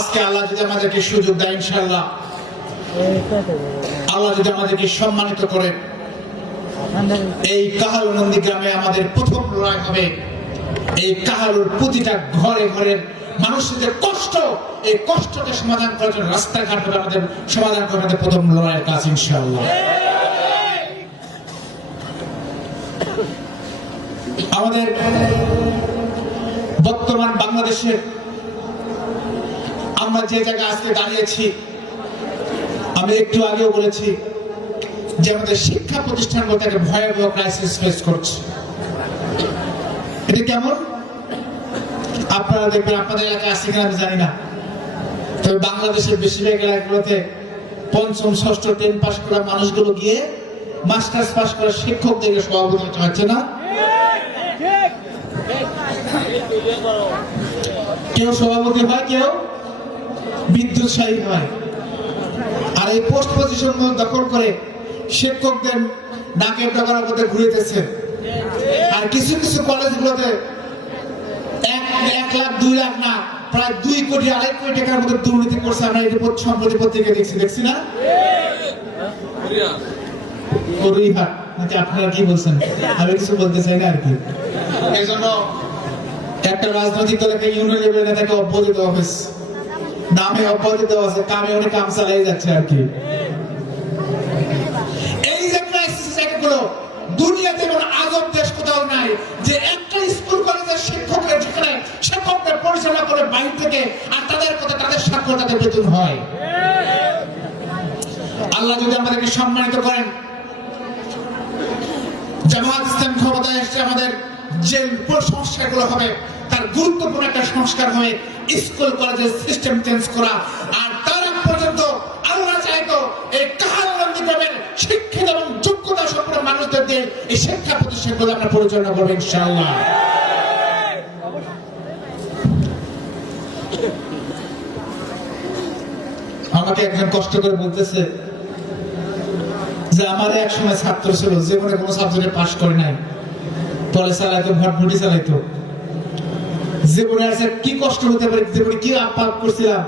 আজকে আল্লাহ যদি আমাদেরকে সুযোগ দেয়, ইনশাআল্লাহ আল্লাহ যদি আমাদেরকে সম্মানিত করেন, এই কাহালু নন্দীগ্রামে আমাদের প্রথম লড়াই হবে। এই কাহালুর প্রতিটা ঘরে ঘরে মানুষের কষ্ট, এই কষ্টকে সমাধান করার জন্য রাস্তাঘাট হবে আমাদের সমাধান করার আমাদের প্রথম লড়াইয়ের কাজ, ইনশাআল্লাহ। আমাদের বর্তমান বাংলাদেশের আমরা যে জায়গায় আজকে দাঁড়িয়েছি, আমি একটু আগেও বলেছি যে আমাদের শিক্ষা প্রতিষ্ঠানগুলো একটা ভয়াবহ ক্রাইসিস ফেস করছে। এটা কেমন আপনারা দেখবেন, আপনাদের এলাকায় আছে কিনা আমি জানি না, তবে বাংলাদেশের বেশিরভাগ এলাকাগুলোতে পঞ্চম ষষ্ঠ 10 পাস করা মানুষগুলো গিয়ে মাস্টার্স পাস করা শিক্ষকদের সভাপতি হচ্ছে না। কেউ সভাপতি হয়, কেউ বিদ্যুৎসাহী হয়। আর এই পোস্ট পজিশন দখল করে শিক্ষকদের নাকের ডগার মধ্যে ঘুরেতেছে। আর কিছু কিছু কলেজগুলোতে 1 লাখ 2 লাখ না, প্রায় 2 কোটি 2.5 কোটি টাকার মধ্যে দুর্নীতি করছে। আমরা এই রিপোর্ট সম্প্রতি পত্রিকা দেখছি না? আপনারা কি বলছেন? আমি কিছু বলতে চাই না আর কি। এই জন্য একটা রাজনৈতিক দলকে ইউনিয়ন লেভেলের নেতাকে অব্যাহতি দেওয়া হয়েছে, নামে অব্যাহতি দেওয়া আছে, কামে অনেক কাম চালাই যাচ্ছে আর কি। এই যে ক্রাইসিস গুলো দুনিয়াতে এমন আজব দেশ কোথাও নাই যে একটা স্কুল কলেজের শিক্ষকের যেখানে শিক্ষকদের পরিচালনা করে বাইরে থেকে, আর তাদের কথা তাদের স্বাক্ষর তাদের বেতন হয়। আল্লাহ যদি আমাদেরকে সম্মানিত করেন, জামাত ইসলাম ক্ষমতায় এসে আমাদের যে সংস্কারগুলো হবে তার গুরুত্বপূর্ণ একটা সংস্কার হবে স্কুল কলেজের সিস্টেম চেঞ্জ করা। আর তার আগ পর্যন্ত আল্লাহ চাইতো এই কাহালু নন্দীগ্রামের শিক্ষিত এবং যোগ্যতা সম্পন্ন মানুষদের দিয়ে এই শিক্ষা প্রতিষ্ঠানগুলো আমরা পরিচালনা করবো, ইনশাআল্লাহ। আমাকে একজন কষ্ট করে বলতেছে যে আমার এক সময় ছাত্র ছিল, জীবনে কোনো সাবজেক্টে পাশ করে নাই, পরে চালাইতো, ভটভটি চালাইতো। জীবনে আছে কি কষ্ট হতে পারে, জীবনে কি পাপ করছিলাম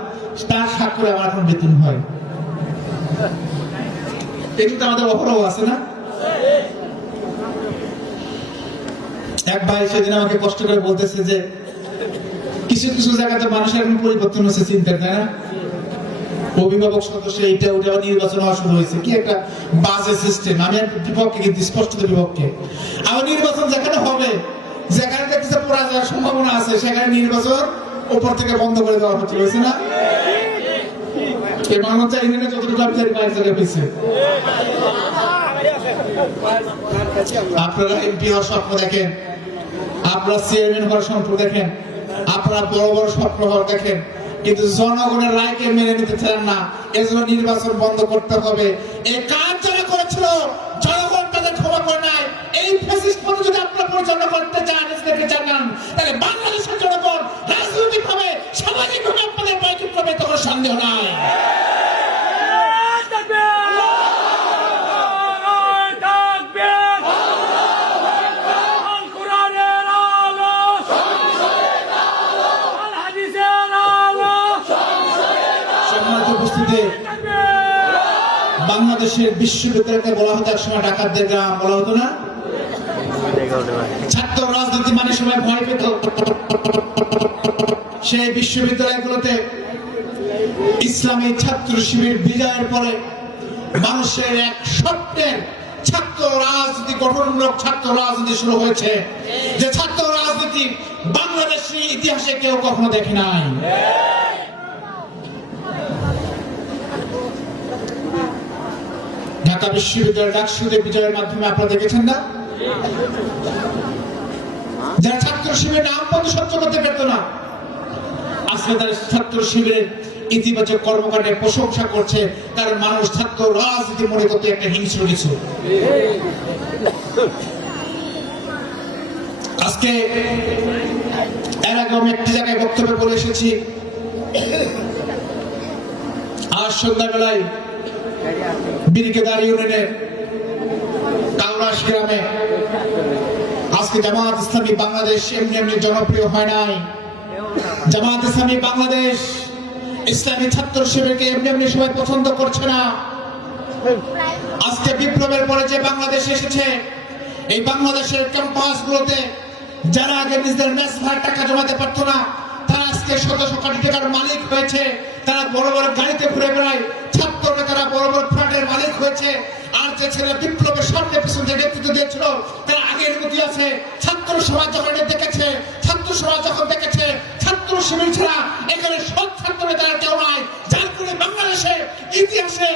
তার স্বাক্ষরে আমার এখন বেতন হয়। এগুলো তো আমাদের অপরাধ আছে না? এক ভাই সেদিন আমাকে কষ্ট করে বলতেছে যে কিছু কিছু জায়গাতে মানুষের এখন পরিবর্তন হচ্ছে চিন্তা, তাই না? অভিভাবক সদস্য এইটা ওটা নির্বাচন হওয়া শুরু হয়েছে, কি একটা বাজে সিস্টেম। আমি এক বিপক্ষে, কিন্তু স্পষ্ট বিপক্ষে। আমার নির্বাচন যেখানে হবে, যেখানে দেখতেছে পড়া যাওয়ার সম্ভাবনা আছে, সেখানে নির্বাচন উপর থেকে বন্ধ করে দেওয়া হচ্ছে, হয়েছে না? এই মানুষ চাইলে যতটুকু আপনার বাইরে চলে হয়েছে। আপনারা এমপি হওয়ার স্বপ্ন দেখেন, আপনারা চেয়ারম্যান হওয়ার স্বপ্ন দেখেন, আপনারা বড় বড় স্বপ্ন হওয়ার দেখেন, কিন্তু জনগণের রায়কে মেনে নিতে চান না। এজন্য নির্বাচন বন্ধ করতে হবে। এই কাজ যারা করেছিল জনগণ তাদের ক্ষমা করে নাই। এই ফ্যাসিস্ট পথে যদি আপনারা পরিচালনা করতে চান, দেখতে চান, তাহলে বাংলাদেশের জনগণ রাজনৈতিকভাবে সামাজিকভাবে আপনাদের বয়কট করবে, তখন সন্দেহ নাই। বাংলাদেশের বিশ্ববিদ্যালয়কে বলা হতো একসময় ডাকাতদের গ্রাম, বলা হতো না? ছাত্র রাজনীতি মানে সময় ভয় পেত। সেই বিশ্ববিদ্যালয়গুলোতে ইসলামী ছাত্র শিবির বিজয়ের পরে মানুষের এক স্বপ্নের ছাত্র রাজনীতি, গঠনমূলক ছাত্র রাজনীতি শুরু হয়েছে, যে ছাত্র রাজনীতি বাংলাদেশের ইতিহাসে কেউ কখনো দেখে নাই। ঢাকা বিশ্ববিদ্যালয় ডাকসুদের বিজয়ের মাধ্যমে আপনারা দেখেছেন না, যারা ছাত্র শিবিরের নাম পর্যন্ত সহ্য করতে পারত না, আজকে তারা ছাত্র শিবিরের ইতিবাচক কর্মকাণ্ডের প্রশংসা করছে, কারণ মানুষ ছাত্র রাজনীতি মনে করতে একটা হিংস্র কিছু। আজকে এর আগে আমি একটি জায়গায় বক্তব্য বলে এসেছি, আজ সন্ধ্যাবেলায় বিরিকেদার ইউনিয়নের কালরাশ গ্রামে আজকে জামাত ইসলামী বাংলাদেশ এমনি এমনি জনপ্রিয় হয় নাই। জামাত ইসলামী বাংলাদেশ ইসলামী ছাত্র শিবিরকে এমনি এমনি সবাই পছন্দ করছে না। আজকে বিপ্লবের পরে যে বাংলাদেশ এসেছে, এই বাংলাদেশের ক্যাম্পাসগুলোতে যারা আগে নিজেদের মেস ভাড়ার টাকা জমাতে পারতো না, তারা আজকে শত শত কোটি টাকার মালিক হয়েছে। তারা বড় বড় গাড়িতে ঘুরে বেড়ায়, ছাত্র নেতারা বড় বড় ফ্ল্যাটের মালিক হয়েছে। আর যে ছেলে বিপ্লবের সামনে পিছনে যে নেতৃত্ব দিয়েছিল, তারা আগের মতই আছে। ছাত্র সমাজ যখন এটা দেখেছে, ছাত্র সমাজ যখন দেখেছে ছাত্র শিবির ছাড়া এখানে সৎ ছাত্র নেতারা কেউ নাই, যার ফলে বাংলাদেশে ইতিহাসে